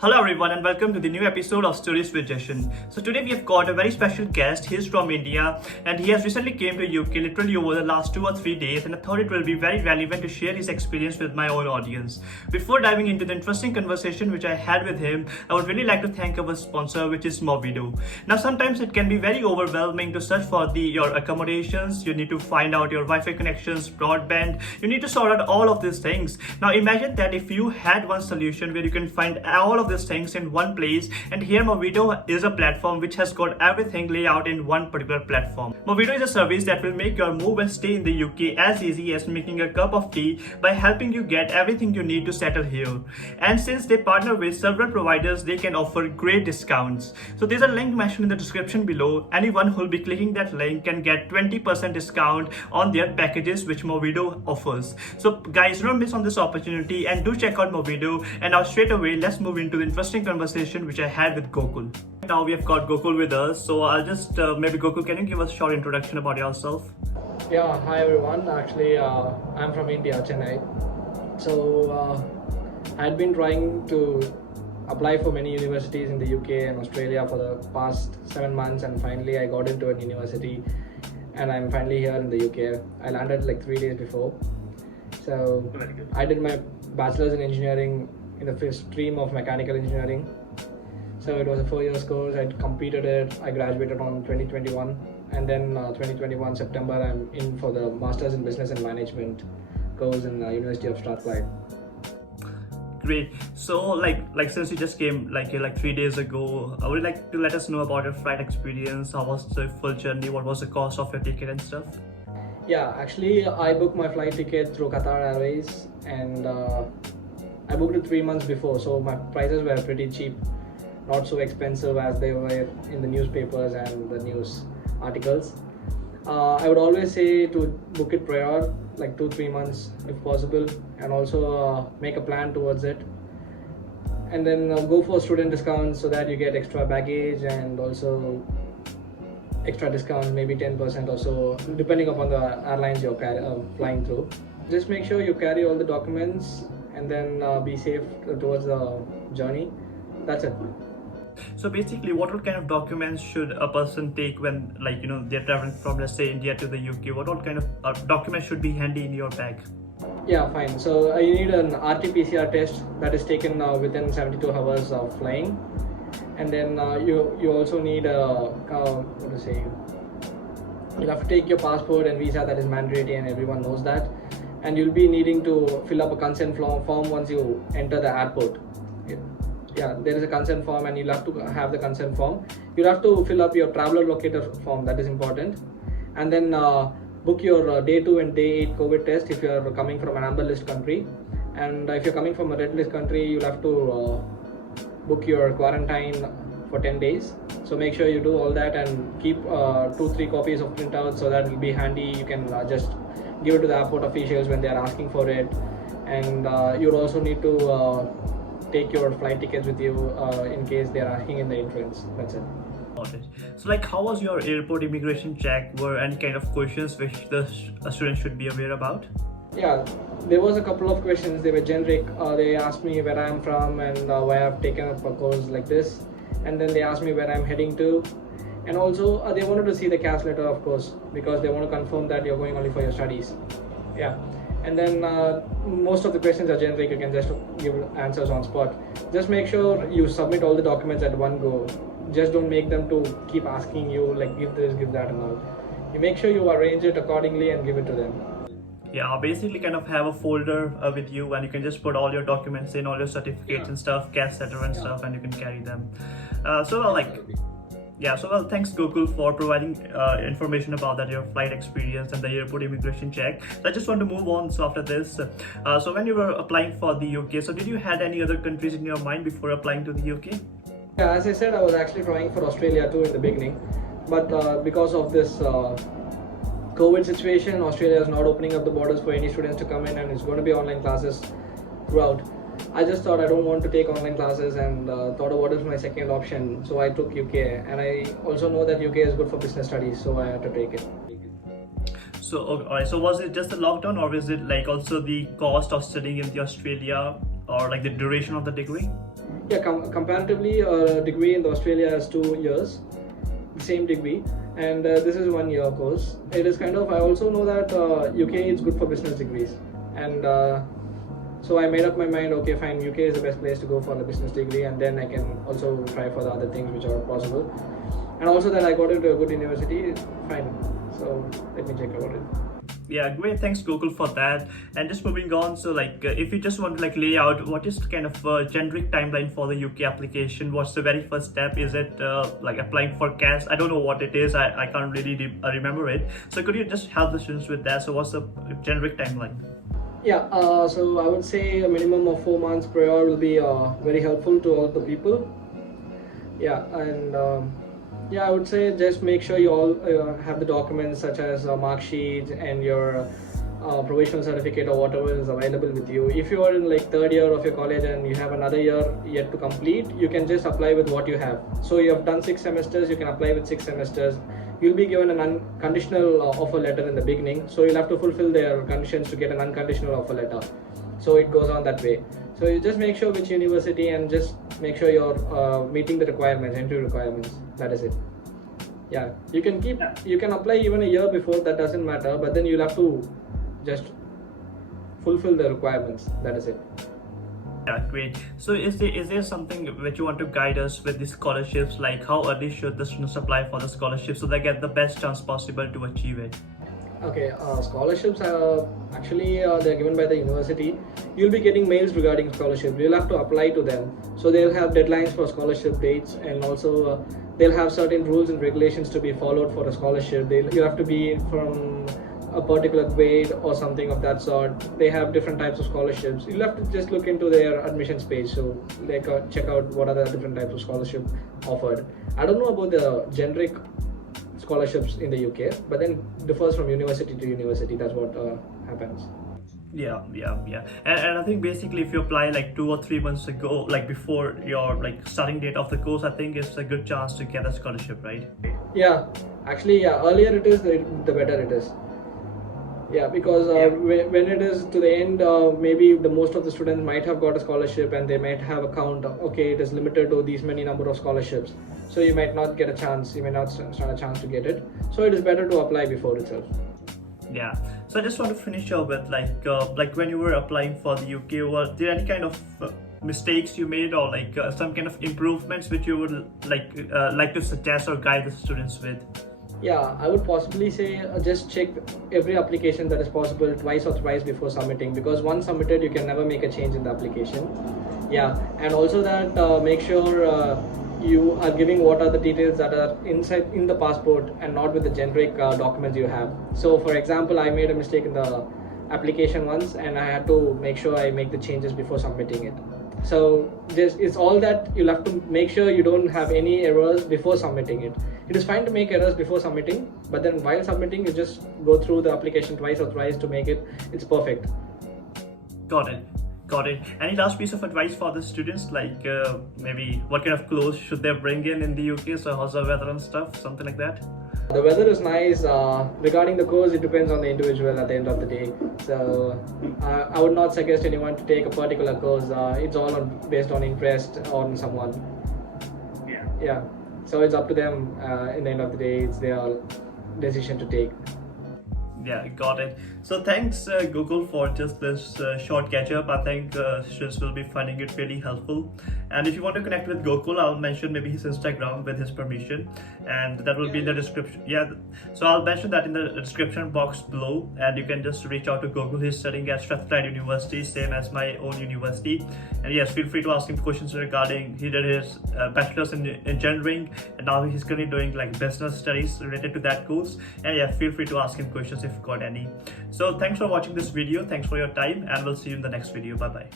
Hello everyone and welcome to the new episode of Stories with Jashan. So today we have got a very special guest. He is from India and he has recently came to UK literally over the last 2 or 3 days, and I thought it will be very relevant to share his experience with my own audience. Before diving into the interesting conversation which I had with him, I would really like to thank our sponsor, which is Movido. Now sometimes it can be very overwhelming to search for your accommodations. You need to find out your Wi-Fi connections, broadband. You need to sort out all of these things. Now imagine that if you had one solution where you can find all of these things in one place, and here Movido is a platform which has got everything laid out in one particular platform. Movido is a service that will make your move and stay in the UK as easy as making a cup of tea by helping you get everything you need to settle here. And since they partner with several providers, they can offer great discounts. So there's a link mentioned in the description below. Anyone who will be clicking that link can get 20% discount on their packages which Movido offers. So guys, don't miss on this opportunity and do check out Movido. And now straight away let's move into the interesting conversation which I had with Gokul. Now we have got Gokul with us, so I'll just maybe Gokul, can you give us a short introduction about yourself? Yeah, hi everyone. Actually, I'm from India, Chennai. So I'd been trying to apply for many universities in the UK and Australia for the past 7 months, and finally I got into a university, and I'm finally here in the UK. I landed like 3 days before. So I did my bachelor's in engineering in the stream of mechanical engineering. So it was a 4 years course. I completed it. I graduated on 2021, and then 2021 September I'm in for the Masters in Business and Management course in the University of Strathclyde. Great. So like since you just came like 3 days ago, I would like to let us know about your flight experience. How was the full journey? What was the cost of your ticket and stuff? Yeah, actually I booked my flight ticket through Qatar Airways, and I booked it 3 months before, so my prices were pretty cheap, not so expensive as they were in the newspapers and the news articles. I would always say to book it prior, like 2-3 months if possible, and also make a plan towards it, and then go for student discounts so that you get extra baggage and also extra discount, maybe 10% or so, depending upon the airlines you're flying through. Just make sure you carry all the documents and then be safe towards the journey. That's it. So basically, what kind of documents should a person take when they're traveling from, let's say, India to the UK? What kind of documents should be handy in your bag? Yeah, fine. So you need an RT-PCR test that is taken within 72 hours of flying, and then you also need you have to take your passport and visa. That is mandatory and everyone knows that. And you'll be needing to fill up a consent form once you enter the airport. Yeah, there is a consent form and you'll have to have the consent form. You'll have to fill up your traveler locator form, that is important. And then book your day 2 and day 8 COVID test if you're coming from an amber list country. And if you're coming from a red list country, you'll have to book your quarantine for 10 days. So make sure you do all that and keep 2-3 copies of printouts so that it'll be handy. You can just give it to the airport officials when they are asking for it. And you'll also need to take your flight tickets with you in case they are asking in the entrance. That's it. So how was your airport immigration check? Were any kind of questions which the student should be aware about? Yeah, there was a couple of questions. They were generic. They asked me where I am from and why I've taken up a course like this, and then they asked me where I'm heading to, and also they wanted to see the CAS letter, of course, because they want to confirm that you're going only for your studies. Yeah. And then most of the questions are generic. You can just give answers on spot. Just make sure you submit all the documents at one go. Just don't make them to keep asking you like give this, give that and all. You make sure you arrange it accordingly and give it to them. Yeah, basically kind of have a folder with you, and you can just put all your documents in, all your certificates and stuff, CAS letter and stuff, and you can carry them. Thanks Gokul for providing information about that, your flight experience and the airport immigration check. So I just want to move on. So after this, so when you were applying for the UK, so did you had any other countries in your mind before applying to the UK? Yeah, as I said, I was actually trying for Australia too in the beginning, but because of this COVID situation, Australia is not opening up the borders for any students to come in, and it's going to be online classes throughout. I just thought I don't want to take online classes and thought of what is my second option. So I took UK, and I also know that UK is good for business studies, so I had to take it. So, alright, so was it just the lockdown, or was it also the cost of studying in the Australia, or the duration of the degree? Yeah, comparatively, a degree in Australia has 2 years, the same degree, and this is 1 year course. It is kind of, I also know that UK is good for business degrees, and so I made up my mind, okay, fine, UK is the best place to go for the business degree, and then I can also try for the other things which are possible. And also that I got into a good university, fine. So let me check about it. Yeah, great. Thanks, Gokul, for that. And just moving on, so like, if you just want to like lay out what is kind of a generic timeline for the UK application, what's the very first step? Is it like applying for CAS? I don't know what it is. I can't really remember it. So could you just help the students with that? So what's the generic timeline? Yeah, so I would say a minimum of 4 months prior will be very helpful to all the people. Yeah, and yeah, I would say just make sure you all have the documents such as mark sheets and your provisional certificate or whatever is available with you. If you are in like third year of your college and you have another year yet to complete, you can just apply with what you have. So you have done 6 semesters, you can apply with 6 semesters. You'll be given an unconditional offer letter in the beginning, so you'll have to fulfill their conditions to get an unconditional offer letter. So it goes on that way. So you just make sure which university and just make sure you're meeting the requirements, entry requirements. That is it. Yeah, you can apply even a year before, that doesn't matter, but then you'll have to just fulfill the requirements. That is it. Yeah, great. So is there something which you want to guide us with the scholarships, like how early should the students apply for the scholarship so they get the best chance possible to achieve it? Okay, scholarships are actually they're given by the university. You'll be getting mails regarding scholarship. You'll have to apply to them. So they'll have deadlines for scholarship dates, and also they'll have certain rules and regulations to be followed for a scholarship. You have to be from a particular grade or something of that sort. They have different types of scholarships. You'll have to just look into their admissions page, so like check out what are the different types of scholarship offered. I don't know about the generic scholarships in the UK, but then differs from university to university. That's what happens. Yeah. And I think basically if you apply like 2 or 3 months ago, like before your like starting date of the course, I think it's a good chance to get a scholarship, right? Yeah, actually, yeah, earlier it is, the better it is. Yeah, because when it is to the end, maybe the most of the students might have got a scholarship and they might have a count. Okay, it is limited to these many number of scholarships, so you might not get a chance. You may not stand a chance to get it. So it is better to apply before itself. Yeah. So I just want to finish up with like when you were applying for the UK, were there any kind of mistakes you made, or like some kind of improvements which you would like to suggest or guide the students with? Yeah, I would possibly say just check every application that is possible twice or thrice before submitting, because once submitted you can never make a change in the application. Yeah, and also that make sure you are giving what are the details that are inside in the passport and not with the generic documents you have. So for example, I made a mistake in the application once and I had to make sure I make the changes before submitting it. So it's all that you'll have to make sure you don't have any errors before submitting it. It is fine to make errors before submitting, but then while submitting you just go through the application twice or thrice to make it's perfect. Got it. Any last piece of advice for the students, like maybe what kind of clothes should they bring in the UK? So how's the weather and stuff, something like that? The weather is nice. Regarding the course, it depends on the individual at the end of the day. So I would not suggest anyone to take a particular course. It's all based on interest on someone. Yeah. So it's up to them. In the end of the day, it's their decision to take. Yeah, got it. So thanks Gokul for just this short catch up. I think students will be finding it really helpful. And if you want to connect with Gokul, I'll mention maybe his Instagram with his permission, and that will be in the description. Yeah, so I'll mention that in the description box below, and you can just reach out to Gokul. He's studying at Strathclyde University, same as my own university. And yes, feel free to ask him questions regarding, he did his bachelor's in engineering, and now he's currently doing like business studies related to that course. And yeah, feel free to ask him questions if you've got any. So thanks for watching this video, thanks for your time, and we'll see you in the next video. Bye bye.